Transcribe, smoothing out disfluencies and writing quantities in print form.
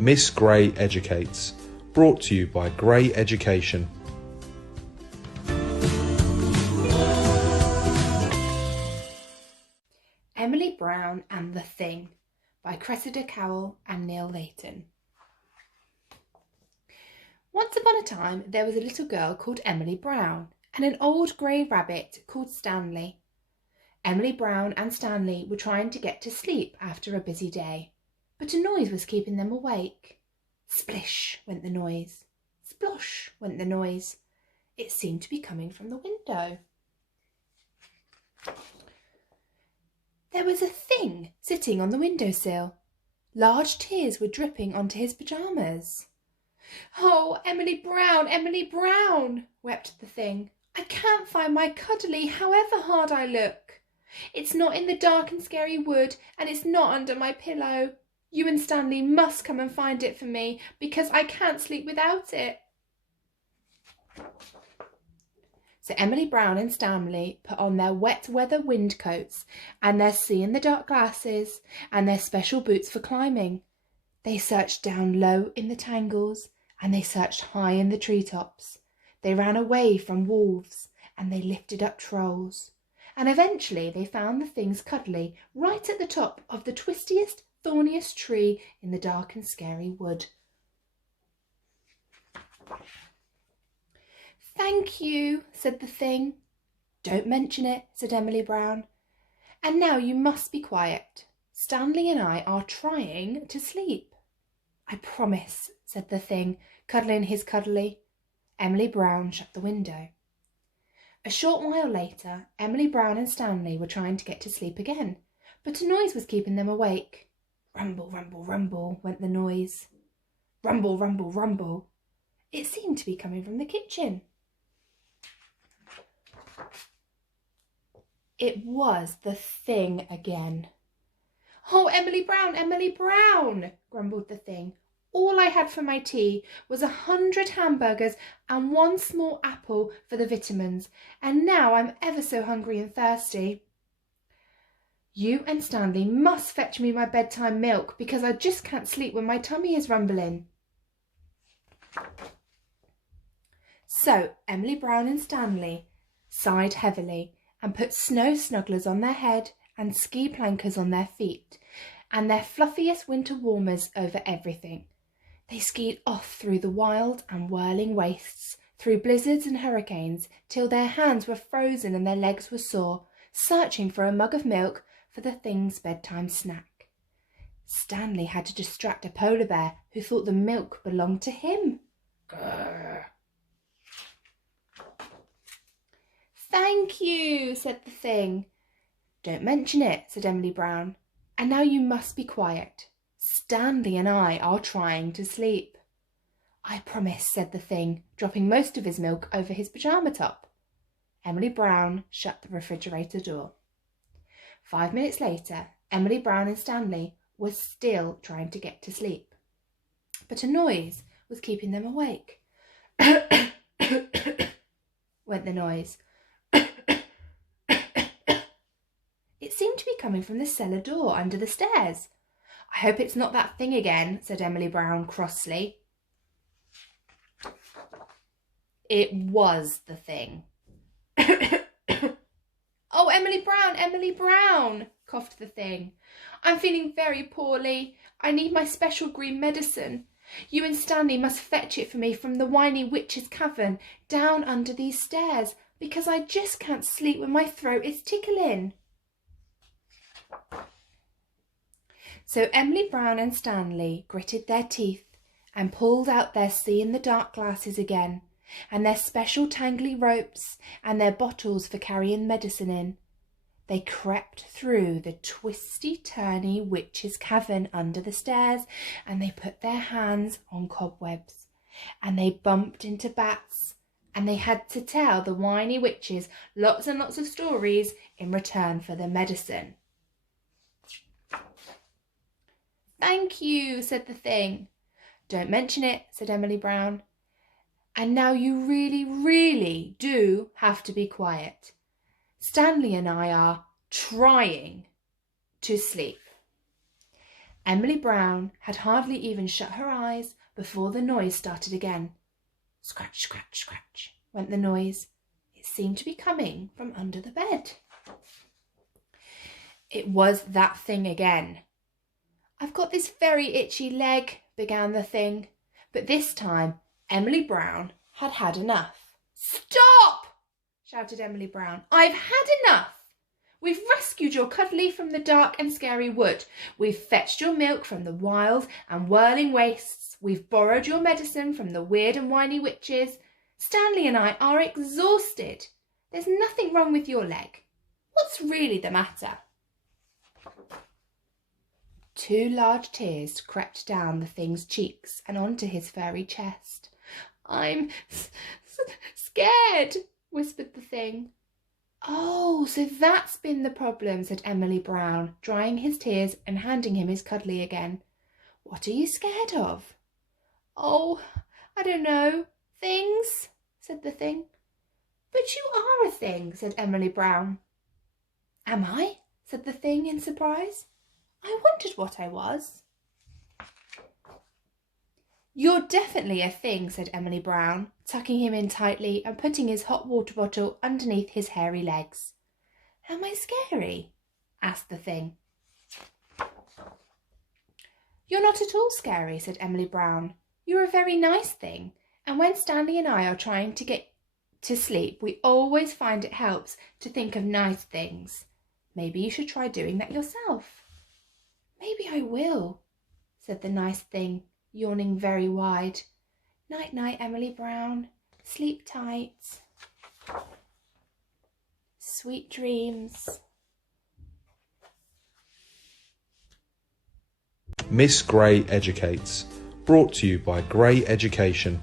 Miss Gray Educates, brought to you by Gray Education. Emily Brown and the Thing by Cressida, Cowell and Neil Layton. Once upon a time there was a little girl called Emily Brown and an old grey rabbit called Stanley. Emily Brown and Stanley were trying to get to sleep after a busy day, but a noise was keeping them awake. Splish went the noise. Splosh went the noise. It seemed to be coming from the window. There was a thing sitting on the windowsill. Large tears were dripping onto his pyjamas. "Oh, Emily Brown," wept the thing. "I can't find my cuddly however hard I look. It's not in the dark and scary wood, and it's not under my pillow. You and Stanley must come and find it for me, because I can't sleep without it." So Emily Brown and Stanley put on their wet weather wind coats and their see-in-the-dark glasses and their special boots for climbing. They searched down low in the tangles and they searched high in the treetops. They ran away from wolves and they lifted up trolls. And eventually they found the thing's cuddly right at the top of the twistiest, thorniest tree in the dark and scary wood. "Thank you," said the thing. "Don't mention it," said Emily Brown. "And now you must be quiet. Stanley and I are trying to sleep." "I promise," said the thing, cuddling his cuddly. Emily Brown shut the window. A short while later, Emily Brown and Stanley were trying to get to sleep again, but a noise was keeping them awake. Rumble, rumble, rumble went the noise. Rumble, rumble, rumble. It seemed to be coming from the kitchen. It was the thing again. "Oh, Emily Brown," grumbled the thing. "All I had for my tea was 100 hamburgers and 1 small apple for the vitamins, and now I'm ever so hungry and thirsty. You and Stanley must fetch me my bedtime milk, because I just can't sleep when my tummy is rumbling." So Emily Brown and Stanley sighed heavily and put snow snugglers on their head and ski plankers on their feet and their fluffiest winter warmers over everything. They skied off through the wild and whirling wastes, through blizzards and hurricanes, till their hands were frozen and their legs were sore, searching for a mug of milk for the thing's bedtime snack. Stanley had to distract a polar bear who thought the milk belonged to him. Grrr. "Thank you," said the thing. "Don't mention it," said Emily Brown. "And now you must be quiet. Stanley and I are trying to sleep." "I promise," said the thing, dropping most of his milk over his pyjama top. Emily Brown shut the refrigerator door. 5 minutes later, Emily Brown and Stanley were still trying to get to sleep, but a noise was keeping them awake. Went the noise. It seemed to be coming from the cellar door under the stairs. "I hope it's not that thing again," said Emily Brown crossly. It was the thing. "Oh, Emily Brown," coughed the thing. "I'm feeling very poorly. I need my special green medicine. You and Stanley must fetch it for me from the whiny witch's cavern down under these stairs, because I just can't sleep when my throat is tickling." So Emily Brown and Stanley gritted their teeth and pulled out their see-in-the-dark glasses again, and their special tangly ropes and their bottles for carrying medicine in. They crept through the twisty-turny witch's cavern under the stairs, and they put their hands on cobwebs, and they bumped into bats, and they had to tell the whiny witches lots and lots of stories in return for the medicine. "Thank you," said the thing. "Don't mention it," said Emily Brown. "And now you really, really do have to be quiet. Stanley and I are trying to sleep." Emily Brown had hardly even shut her eyes before the noise started again. Scratch, scratch, scratch went the noise. It seemed to be coming from under the bed. It was that thing again. "I've got this very itchy leg," began the thing, but this time Emily Brown had had enough. "Stop!" shouted Emily Brown. "I've had enough. We've rescued your cuddly from the dark and scary wood. We've fetched your milk from the wild and whirling wastes. We've borrowed your medicine from the weird and whiny witches. Stanley and I are exhausted. There's nothing wrong with your leg. What's really the matter?" 2 large tears crept down the thing's cheeks and onto his furry chest. "I'm scared," whispered the thing. "Oh, so that's been the problem," said Emily Brown, drying his tears and handing him his cuddly again. "What are you scared of?" "Oh, I don't know. Things," said the thing. "But you are a thing," said Emily Brown. "Am I?" said the thing in surprise. "I wondered what I was." "You're definitely a thing," said Emily Brown, tucking him in tightly and putting his hot water bottle underneath his hairy legs. "Am I scary?" asked the thing. "You're not at all scary," said Emily Brown. "You're a very nice thing, and when Stanley and I are trying to get to sleep, we always find it helps to think of nice things. Maybe you should try doing that yourself." "Maybe I will," said the nice thing, yawning very wide. "Night-night, Emily Brown. Sleep tight. Sweet dreams." Miss Gray Educates, brought to you by Gray Education.